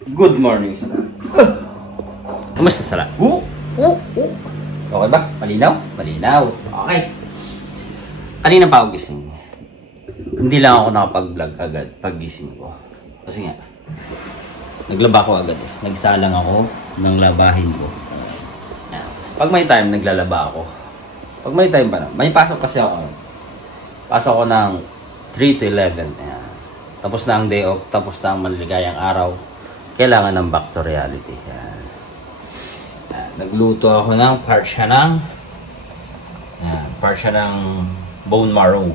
Good morning, Sala. Kumusta, Sala? Okay ba? Malinaw? Malinaw. Okay. Kanina pa ako gising. Hindi lang ako nakapag-vlog agad pag gising ko. Kasi nga, naglaba ko agad. Nagsalang ako ng labahin ko. Pag may time, naglalaba ako. Pag may time pa na, may pasok kasi ako. Pasok ako ng 3 to 11. Ayan. Tapos na ang day off, tapos na ang maligayang araw. Kailangan ng back to reality. Ayan. Ayan. Nagluto ako ng part siya ng bone marrow.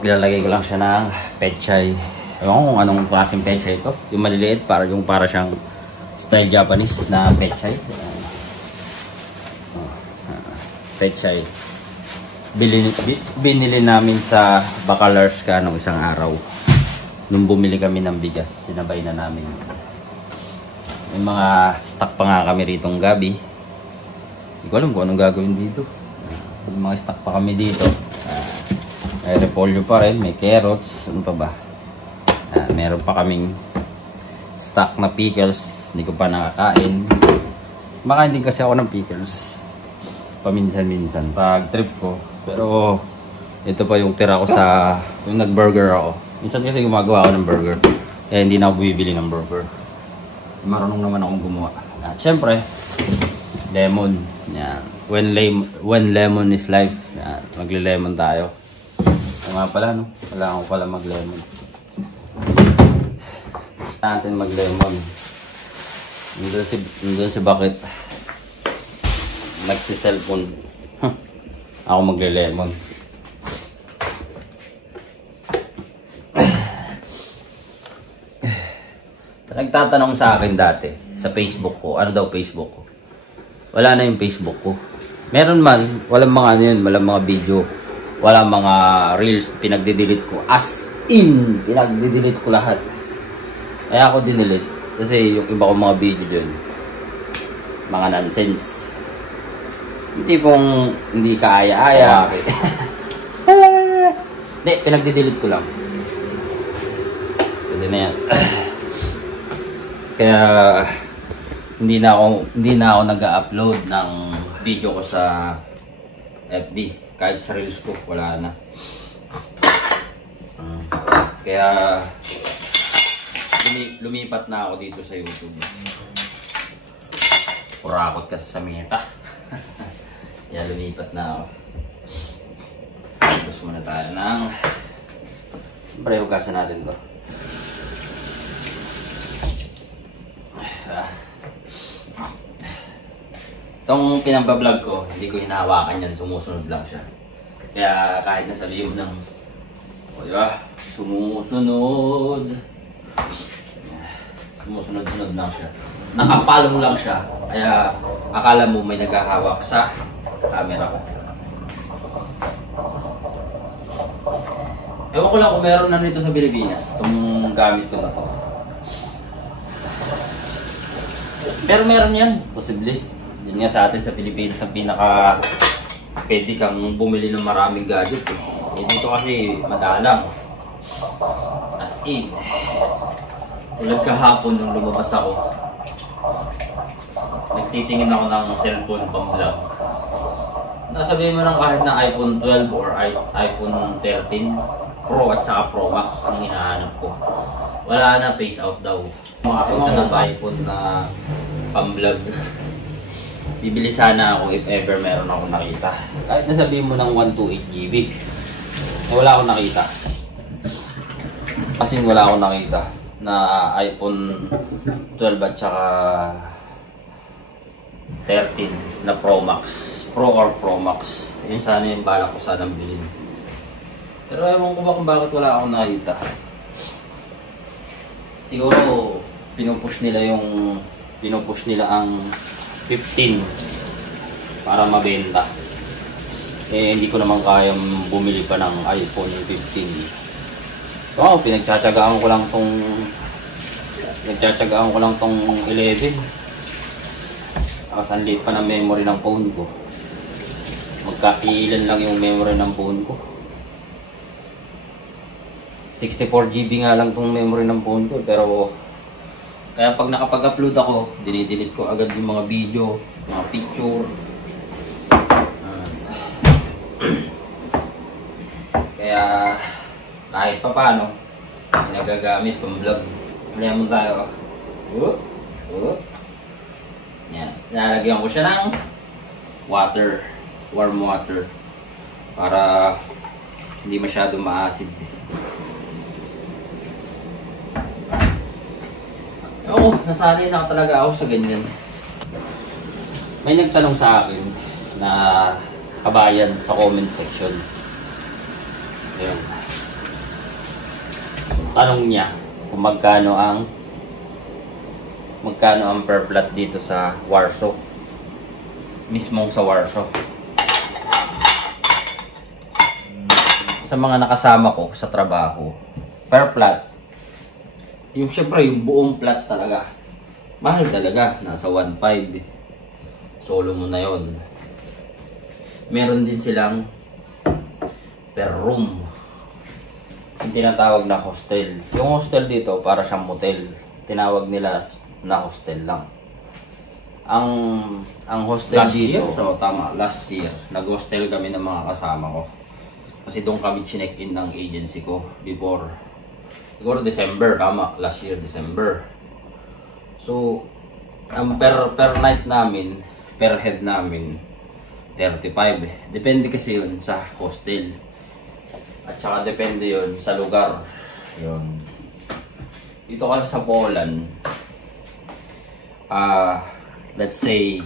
Ilalagay ko lang siya ng pechay. Ewan ko kung anong klaseng pechay ito. Yung maliliit, para siyang style Japanese na pechay. Pechay. Binili namin sa Bacalar's ka nung isang araw. Nung bumili kami ng bigas, sinabay na namin. May mga stock pa nga kami ritong gabi. Hindi ko alam kung anong gagawin dito. May mga stock pa kami dito. May repolyo pa rin, may carrots, ano pa ba? Meron pa kaming stock na pickles, hindi ko pa nakakain. Makain din kasi ako ng pickles. Paminsan-minsan, pag trip ko. Pero, ito pa yung tira ko sa, yung nag-burger ako. Minsan kasi gumagawa ako ng burger. Kaya hindi na ako bibili ng burger. Marunong naman akong gumawa. At syempre, lemon. Yan. When lemon is life. Yan. Magle-lemon tayo. Ito nga pala, no? Kailangan ko pala mag-lemon. Natin mag-lemon. Nandun si Bakit. Nagsi-cellphone. Ako magle-lemon. Nagtatanong sa akin dati sa Facebook ko, ano daw Facebook ko? Wala na yung Facebook ko. Meron man, walang mga ano yun, walang mga video, walang mga reels, pinagde-delete ko. As in, pinagde-delete ko lahat. Kaya ako dinelete. Kasi yung iba kong mga video dyan, mga nonsense. Hindi pong hindi kaaya-aya. Hindi, pinagde-delete ko lang. Pwede na yan. Kaya hindi na ako nag-upload ng video ko sa FB. Kahit sa reels ko, wala na. Kaya lumipat na ako dito sa YouTube. Kurakot kasi sa meta. Kaya lumipat na ako. Tapos muna tayo ng siyempre, hugasan natin to. Itong pinambablog ko, hindi ko hinahawakan yan, sumusunod lang siya. Kaya kahit nasabihin mo ng diba? Sumusunod lang siya. Nakapalong lang siya. Kaya akala mo may naghahawak sa camera ko. Ewan ko lang kung meron na nito sa Pilipinas, itong gamit ko na to. Pero meron yan, posible. Yun nga sa atin sa Pilipinas, ang pinaka pwede kang bumili ng maraming gadget. Dito kasi madalang. As in. Tulad kahapon nung lumabas ako, nagtitingin ako ng cellphone pang vlog. Nasabihin mo ng kahit na iPhone 12 or iPhone 13 Pro at saka Pro Max ang hinahanap ko. Wala na, face out daw. Makakita ng iPhone na pang vlog. Bibili sana ako if ever meron akong nakita. Kahit nasabihin mo ng 128GB. Wala akong nakita. Kasi wala akong nakita na iPhone 12 at saka 13 na Pro Max. Pro or Pro Max. Yun sana yung balak ko sanang bilhin. Pero ewan ko ba kung bakit wala akong nakita. Siguro pinupush nila ang 15 para mabenta. Hindi ko naman kayang bumili pa ng iPhone 15. Wow, pinagtsatsagaan ko lang tong 11. Tapos ang liit pa ng memory ng phone ko. Magkailan lang yung memory ng phone ko. 64 GB nga lang tong memory ng phone ko, pero kaya pag nakapag-upload ako, dinidelete ko agad yung mga video, mga picture. Kaya kahit pa paano, may nagagamit pang vlog. Kaya mo tayo. Yan. Nalagyan ko siya ng water, warm water, para hindi masyado maasid. Oo, nasanay na talaga ako sa ganyan. May nagtanong sa akin na kabayan sa comment section. Ayun. Tanong niya kung magkano ang per plot dito sa Warsaw. Mismong sa Warsaw. Sa mga nakasama ko sa trabaho, per plot, yung syempre yung buong plot talaga, mahal talaga, nasa 1.5. Solo mo na yon. Meron din silang per room, yung tinatawag na hostel. Yung hostel dito para siyang motel, tinawag nila na hostel lang. Ang hostel last dito, year? So tama, last year nag-hostel kami ng mga kasama ko. Kasi doon kami chinek-in ng agency ko before. Siguro December, tama, last year December. So, ang per night namin, per head namin, 35. Depende kasi yun sa hostel. At saka depende yun sa lugar. Yun. Dito kasi sa Poland, let's say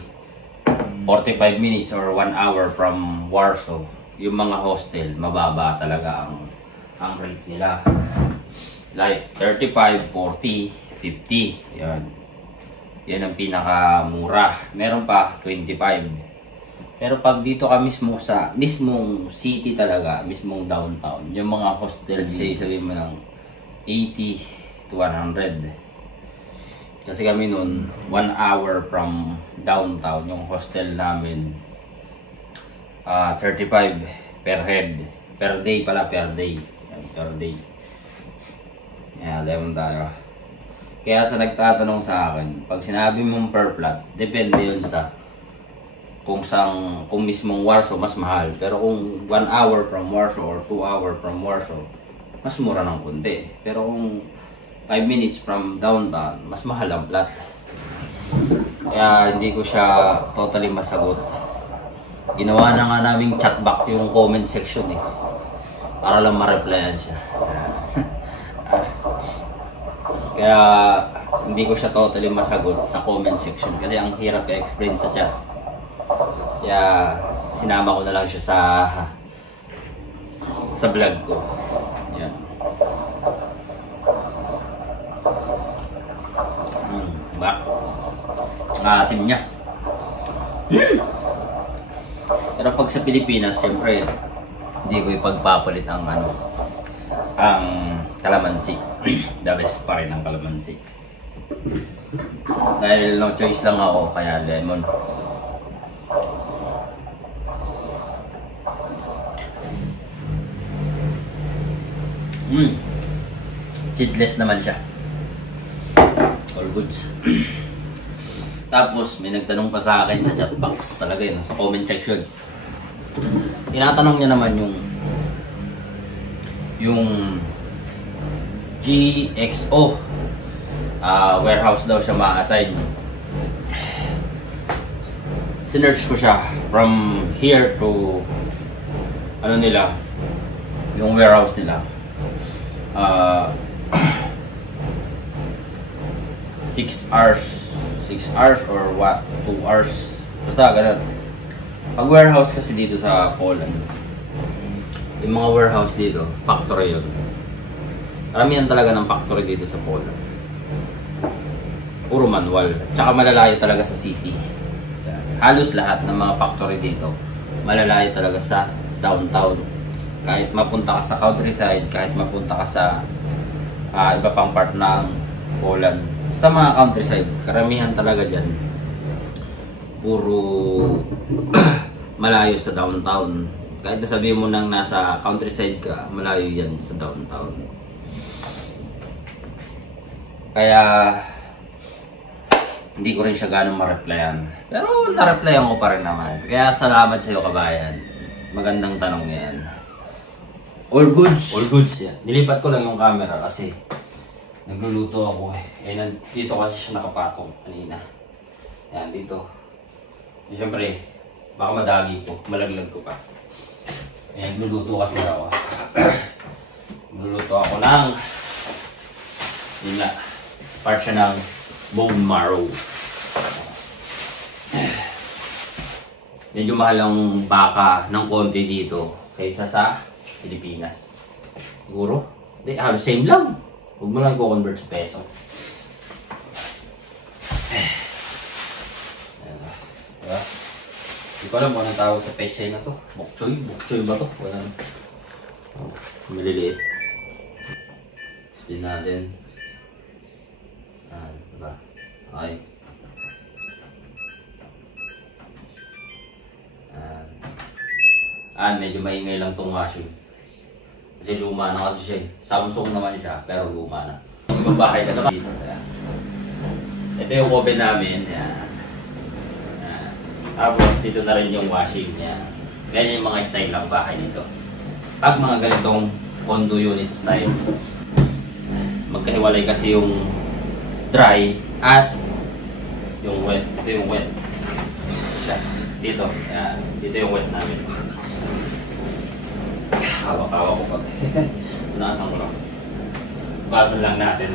45 minutes or 1 hour from Warsaw, yung mga hostel, mababa talaga ang rate nila. Like 35, 40, 50. Yan. Yan ang pinakamura. Meron pa 25. Pero pag dito ka mismo sa mismong city talaga, mismong downtown, yung mga hostel, say sabihin mo ng 80 to 100. Kasi kami nun 1 hour from downtown, yung hostel namin 35 per head. Per day pala, per day. Yan, per day. Yan, lemon tayo. Kaya sa nagtatanong sa akin, pag sinabi mong per plot, depende yun sa kung mismong Warsaw, mas mahal. Pero kung 1 hour from Warsaw or 2 hour from Warsaw, mas mura ng kundi. Pero kung 5 minutes from downtown, mas mahal ang plot. Kaya hindi ko siya totally masagot. Ginawa na nga naming chatback yung comment section eh, para lang ma-replyan siya. Kaya hindi ko siya totally masagot sa comment section kasi ang hirap i-explain sa chat. Kaya sinama ko na lang siya sa vlog ko. Yan. Diba? Asim niya. Pero pag sa Pilipinas, siyempre hindi ko ipagpapalit ang kalamansi. The best pa rin ang kalamansi. Dahil no choice lang ako, kaya lemon. Seedless naman siya. All goods. Tapos may nagtanong pa sa akin sa chat box talaga yun, sa comment section. Tinatanong niya naman yung GXO warehouse daw siya ma-assign. Sinearch ko siya from here to nila, yung warehouse nila. 6 hours or what? 2 hours. Basta ganun. Pag warehouse kasi dito sa Poland, yung mga warehouse dito, factory yun. Karamihan talaga ng factory dito sa Poland. Puro manual. Tsaka malalayo talaga sa city. Halos lahat ng mga factory dito, malalayo talaga sa downtown. Kahit mapunta ka sa countryside, kahit mapunta ka sa iba pang part ng Poland. Basta mga countryside, karamihan talaga dyan. Puro malayo sa downtown. Kahit nasabihin mo nang nasa countryside ka, malayo yan sa downtown. Kaya hindi ko rin siya ganong ma-replyan. Pero na-replyan ko pa rin naman. Kaya salamat sa iyo, kabayan. Magandang tanong yan. All goods. All goods yan. Nilipat ko lang yung camera kasi nagluluto ako eh. Dito kasi siya nakapatong kanina. Yan, dito. Siyempre, baka madagi ko. Malaglag ko pa. Eh, nagluluto kasi ako. Nagluluto ako ng yun nga, part siya ng bone marrow. Medyo mahal ang baka ng konti dito kaysa sa Pilipinas. Siguro? Hindi, halos same lang. Huwag mo lang i-convert sa peso. Diba? Hindi ko alam kung anong tawag sa pechay na to. Bokchoy? Bokchoy ba to? Wala na. Maliliit. Spin natin. Diba? Okay. Medyo maingay lang tong washing. Kasi luma na kasi siya eh. Samsung naman siya, pero luma na. Ibang bahay ka sa dito. Ito yung oven namin. Yan. Tapos dito na rin yung washing niya. Ganyan yung mga style ng bahay nito. Pag mga ganitong condo unit style, magkahiwalay kasi yung dry at yung wet. Ito yung wet. Siya. Dito. Yan. Dito yung wet namin. Hawak-hawak ko pag punasan ko lang. Basan lang natin.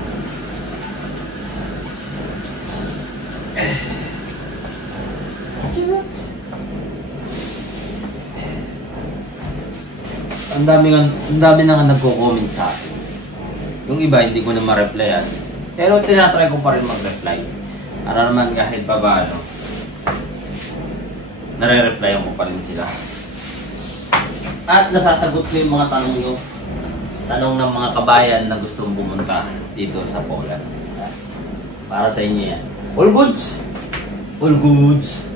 Ang dami na nga nagko-comment sa akin. Yung iba hindi ko na ma-replyan. Pero tinatry ko pa rin mag-reply. Para naman kahit pa ba ano, nare-replyan ko pa rin sila. At nasasagot ko yung mga tanong nyo. Tanong ng mga kabayan na gustong bumunta dito sa Poland. Para sa inyo yan. All goods! All goods!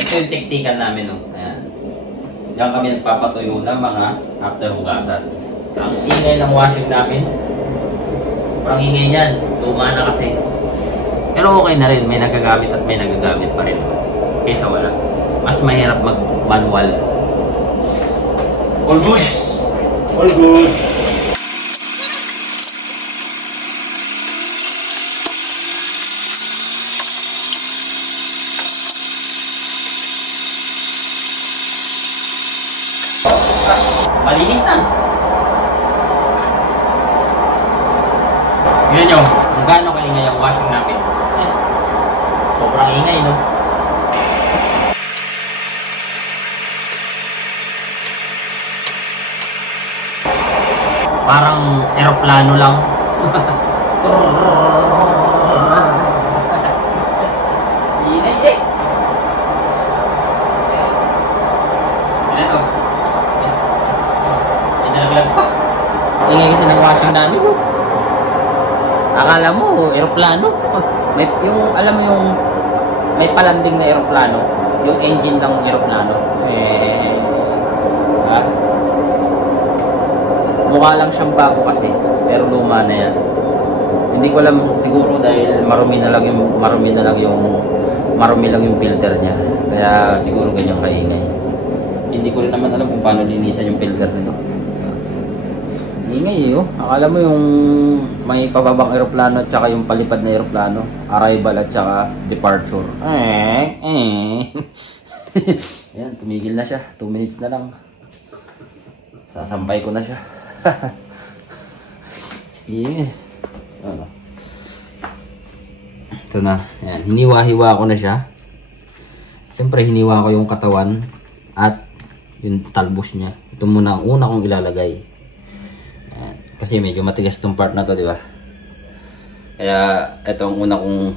Ito yung teknikan namin. No? Ayan. Diyan kami nagpapatuyo ng mga after hugasan. Ang ingay ng washing namin. Parang ingay niyan. Luma na kasi. Pero okay na rin, may nagagamit at may nagagamit pa rin. Kaysa wala. Mas mahirap mag-manual. All goods! All goods! Malinis na! Yun nyo, kung gaano kaingay ang washing namin. Sobrang ingay, no? Parang eroplano lang. Ingay eh! Ano? May nalaglag pa. Ingay kasi ng washing namin, no? Akala mo, eroplano. May, yung, alam mo yung may palanding na eroplano, yung engine ng eroplano. Mukha lang siyang bago kasi, pero luma na yan. Hindi ko alam siguro dahil marumi lang yung filter niya. Kaya siguro ganyan kaingay. Hindi ko rin naman alam kung paano linisan yung filter nito. Ingay eh, oh. Akala mo yung may pababang eroplano at saka yung palipad na eroplano. Arrival at saka departure. Ayan, tumigil na siya. 2 minutes na lang. Sasampay ko na siya. Yeah. Ano? Ito na. Ayan, hiniwa-hiwa ko na siya. Siyempre, hiniwa ko yung katawan at yung talbos niya. Ito muna ang una kong ilalagay. Kasi medyo matigas tong part na to, di ba? Kaya ito ang una kong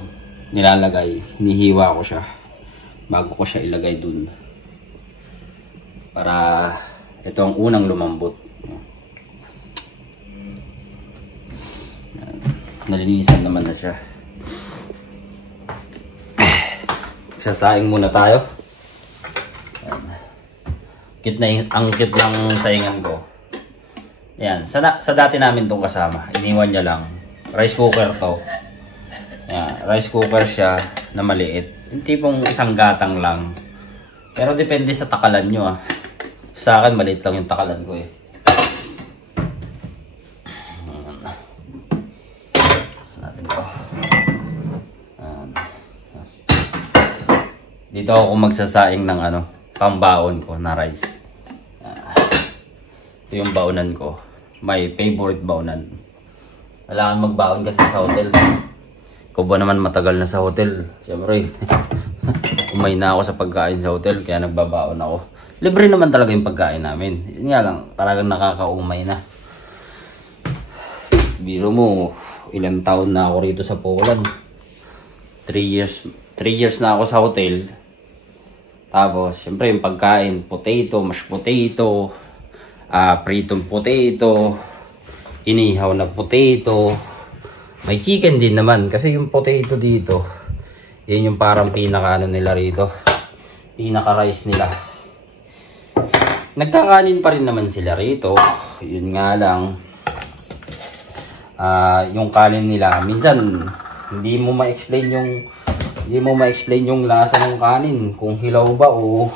nilalagay. Hinihiwa ko siya bago ko siya ilagay dun. Para ito ang unang lumambot. Nalinisan naman na siya. Sasaing muna tayo. Ang cute ng saingan ko. Yan, sa dati namin tong kasama. Iniwan niya lang. Rice cooker to. Yan, rice cooker siya na maliit. Yung tipong isang gatang lang. Pero depende sa takalan nyo ah. Sa akin maliit lang yung takalan ko eh. Natin to. Dito ako magsasaing ng ano, pambaon ko na rice. Ito yung baonan ko. My favorite baonan. Kailangan magbaon kasi sa hotel. Ikaw ba naman matagal na sa hotel? Siyempre, umay na ako sa pagkain sa hotel kaya nagbabaon ako. Libre naman talaga yung pagkain namin. Yun nga lang, talagang nakakaumay na. Biro mo, ilang taon na ako rito sa Poland. 3 years na ako sa hotel. Tapos, syempre yung pagkain, potato, mashed potato, pritong potato, inihaw na potato. May chicken din naman kasi yung potato dito, yan yung parang pinaka ano nila rito. Pinaka rice nila. Nagkakanin pa rin naman sila rito. Yun nga lang, yung kanin nila, minsan hindi mo ma-explain yung lasa ng kanin, kung hilaw ba o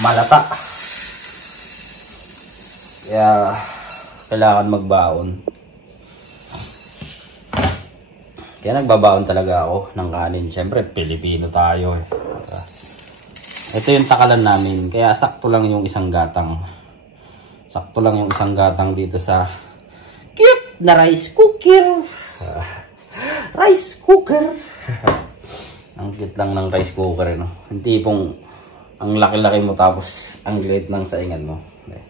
malata. Kaya kailangan magbaon. Kaya nagbabaon talaga ako ng kanin. Siyempre Pilipino tayo eh. Ito yung takalan namin. Kaya sakto lang yung isang gatang. Sakto lang yung isang gatang dito sa cute na rice cooker. Rice cooker. Ang cute lang ng rice cooker, no? Yung tipong ang laki-laki mo tapos ang liit ng saingan mo. Okay.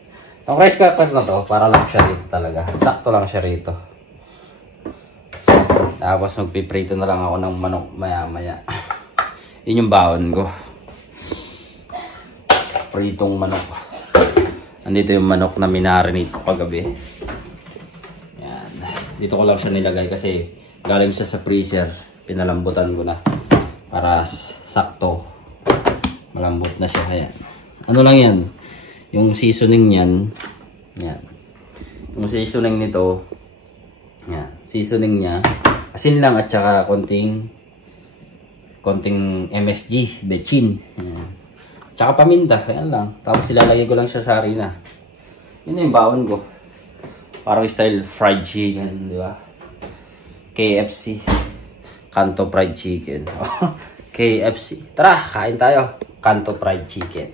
Itong rice cooker na to, para lang siya rito talaga. Sakto lang siya rito. Tapos magpiprito na lang ako ng manok maya-maya. Yun yung baon ko. Pritong manok. Andito yung manok na minarinate ko kagabi. Yan. Dito ko lang siya nilagay kasi galing siya sa freezer. Pinalambutan ko na para sakto. Malambot na siya. Ayan. Ano lang yan? Yung seasoning niyan. Yan. Yung seasoning nito. Yan. Seasoning niya. Asin lang at saka konting MSG. Bechin. Yan. Tsaka paminta. Ayan lang. Tapos ilalagay ko lang siya sa harina. Yun yung baon ko. Parang style fried chicken. Di ba? KFC. Kanto fried chicken. KFC. Tara, kain tayo. Kanto fried chicken.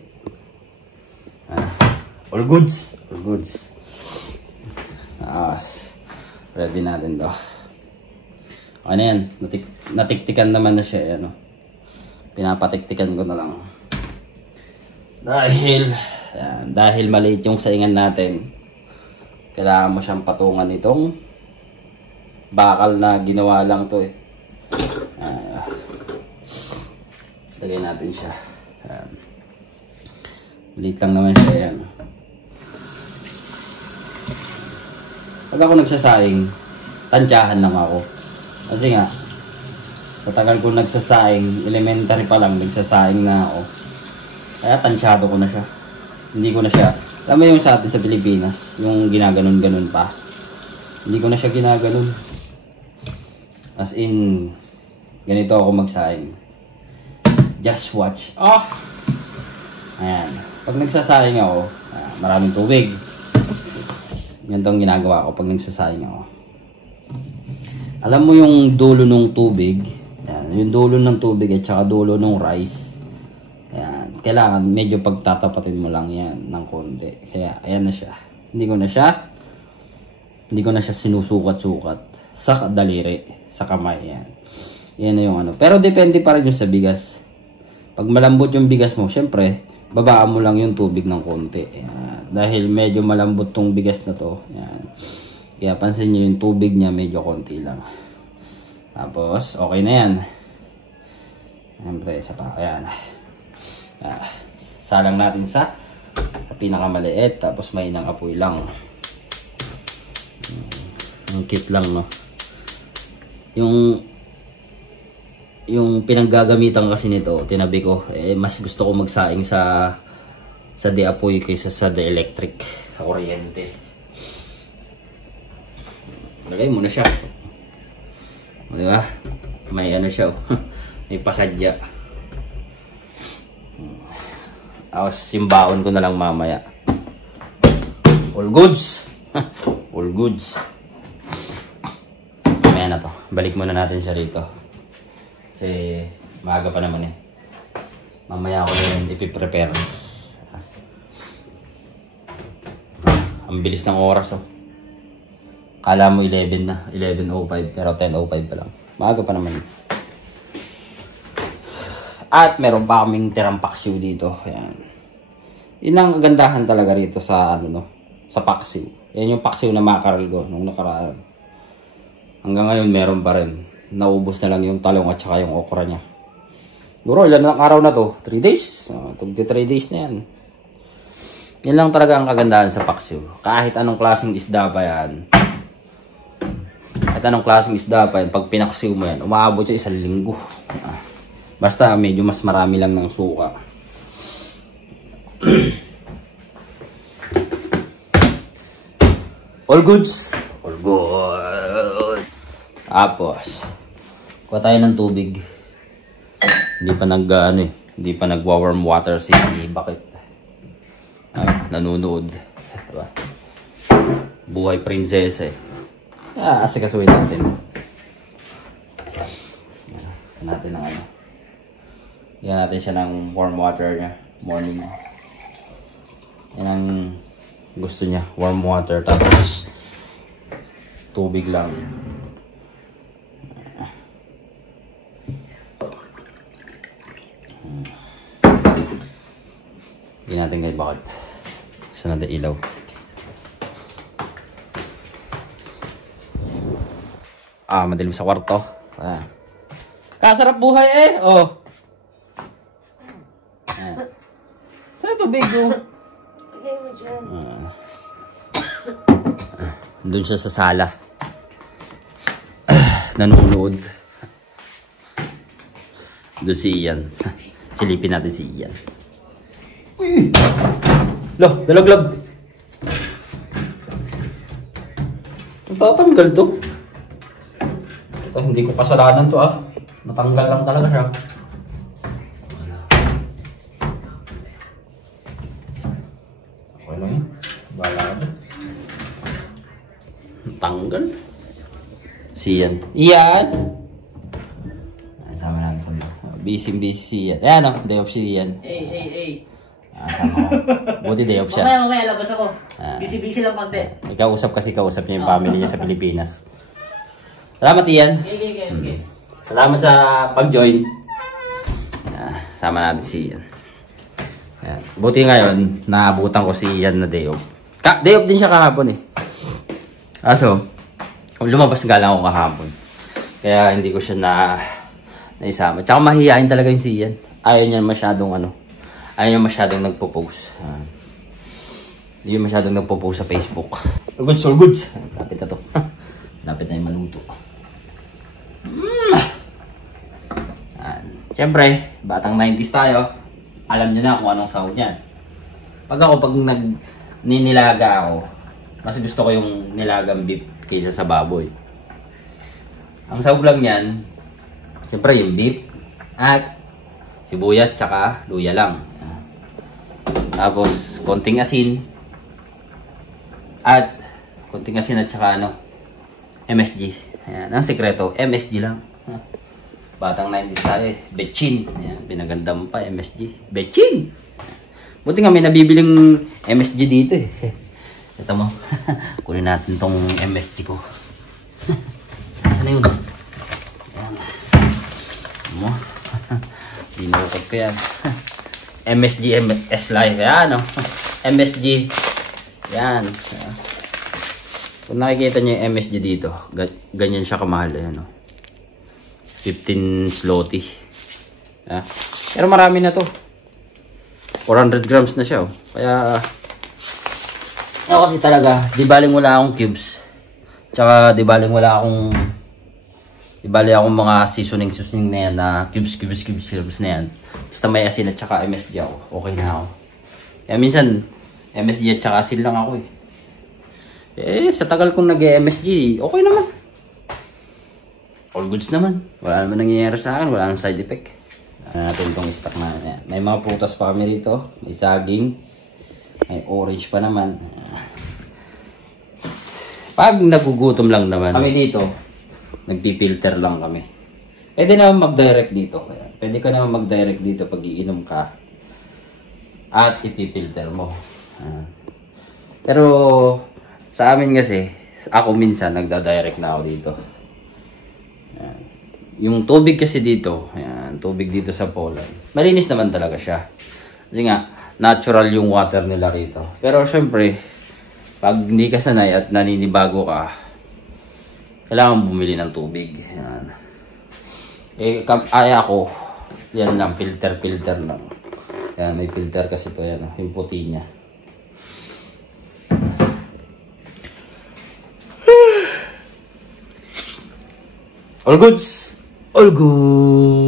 All goods. All goods. Ready natin to. Ano yan? Natiktikan naman na siya. Ano? Pinapatiktikan ko na lang. Dahil maliit yung saingan natin, kailangan mo siyang patungan itong bakal na ginawa lang to eh. Lagay natin siya. Maliit lang naman siya yan. Pag ako nagsasaing, tansyahan lang ako. Kasi nga, patagal ko nagsasaing, elementary pa lang, nagsasaing na ako. Kaya tansyado ko na siya. Hindi ko na siya, alam mo yung sa atin sa Pilipinas, yung ginaganon-ganon pa. Hindi ko na siya ginaganon. As in, ganito ako magsaing. Just watch. Oh! Ayan. Pag nagsasaing ako, maraming tubig. Ganito ang ginagawa ko pag nagsasaing ako. Alam mo yung dulo ng tubig, yan, yung dulo ng tubig at saka dulo ng rice, yan, kailangan medyo pagtatapatin mo lang yan ng konti. Kaya ayan na siya. Hindi ko na siya sinusukat-sukat sa daliri, sa kamay. Yan. Yan na yung ano. Pero depende pa rin yung sa bigas. Pag malambot yung bigas mo, syempre, babaan mo lang yung tubig ng konti. Yan. Dahil medyo malambot tong bigas na to. Yan. Kaya pansin nyo yung tubig niya medyo konti lang. Tapos, okay na yan. Siyempre, isa pa. Ayan. Salang natin sa pinakamaliit. Tapos may inang apoy lang. Ang cute lang, no? Yung pinaggagamitan kasi nito, tinabi ko, mas gusto ko magsaing sa sa de-apoy kaysa sa de-electric, sa kuryente. Lagay mo na siya. O, diba? May ano siya. May pasadya. Tapos simbaon ko na lang mamaya. All goods. All goods. Mamaya na to. Balik muna natin siya rito. Kasi maaga pa naman eh. Mamaya ako na ipiprepare. Ang bilis ng oras oh. Kala mo 11 na. 11:05 pero 10:05 pa lang. Maaga pa naman. At meron pa kaming tirang paksiw dito. Ayan. Yun ang gandahan talaga rito sa ano no, sa paksiw. Yan yung paksiw na makaral ko nung nakaraan. Hanggang ngayon meron pa rin. Naubos na lang yung talong at saka yung okra niya. Siguro ilan ang araw na to? 3 days? Tugti 3 days na yan. Yan lang talaga ang kagandahan sa paksiw. Kahit anong klaseng isda pa yan. Kahit anong klaseng isda pa yan. Pag pinaksiw mo yan, umaabot siya 1 linggo. Basta medyo mas marami lang ng suka. All goods. All good. Tapos, kuha tayo ng tubig. Hindi pa hindi pa nagwa-warm water si Bakit. Ay, nanonood. Diba? Buhay prinsesa eh. Asikasuhin natin. Saan natin ng ano. Yan natin siya ng warm water niya. Morning. Yan ang gusto niya. Warm water. Tapos tubig lang. Hindi natin kay Bakit. Saan natin ilaw. Madilim sa kwarto. Kasarap buhay eh. Oh. Saan tubig oh? Lagay mo dyan. Doon siya sa sala. Nanonood. Doon si Ian. Silipin natin si Ian. Loh, dalaglag. Tatanggal to. Ito, hindi ko kasalanan to ah. Natanggal lang talaga siya. Okay lang yun. Bala ka ba? Tanggal. Si Ian. Ian! Sama natin sa mga. Busy si Ian. Ayan o, day off si Ian. Hey. Sama ko. Buti day off siya. Mamaya, labas ako. Busy lang konti. Kausap niya yung family niya sa Pilipinas. Salamat Ian. Okay. Salamat sa pag-join. Sama natin si Ian. Buti ngayon, naabutan ko si Ian na day off. Day off din siya kahapon eh. Lumabas nga lang ako kahapon. Kaya hindi ko siya naisama. Tsaka mahihain talaga yung si Ian. Ayaw niya masyadong nagpo-post. Hindi masyadong nagpo-post sa Facebook. All goods. Lapit na to. Lapit na yung maluto. Siyempre, batang 90s tayo. Alam niyo na kung anong sahog niyan. Pag ninilaga ako, mas gusto ko yung nilagang beef kaysa sa baboy. Ang sahog lang niyan, siyempre yung beef at sibuyas tsaka luya lang. Tapos konting asin at tsaka MSG. Ayan, ang sekreto, MSG lang. Batang 90s tayo eh. Betchin. Ayan, pinaganda mo pa MSG. Betchin! Buti nga may nabibiling MSG dito eh. Ito mo. Kunin natin tong MSG ko. Saan na yun? Ayan. Mo. Dinukot ko yan. MSG S-Life. Ayan o. MSG. Ayan. Kung nakikita nyo yung MSG dito, ganyan siya kamahal. Ayan o. 15 zloty. Pero marami na to. 400 grams na siya. Kaya, kasi talaga, di baling wala akong cubes. Tsaka, di baling akong mga seasoning na yan na cubes na yan. Basta may asin at tsaka MSG ako. Okay na ako. Kaya minsan, MSG at saka asin lang ako sa tagal kong nag-MSG, okay naman. All goods naman. Wala naman nangyayari sa akin, wala naman side effect. Natin itong stock na. Yan. May mga prutas pa kami rito. May saging. May orange pa naman. Pag nagugutom lang naman, kami dito, nagpipilter lang kami. Pwede naman mag-direct dito. Pwede ka naman mag-direct dito pag iinom ka. At ipipilter mo. Pero sa amin kasi, ako minsan nagda-direct na ako dito. Yung tubig kasi dito, tubig dito sa Poland, malinis naman talaga siya. Kasi nga, natural yung water nila rito. Pero syempre, pag hindi ka sanay at naninibago ka, kailangan bumili ng tubig. Yan. Ako, yan lang, filter lang. Yan, may filter kasi ito, yan, yung puti niya. All goods! All good!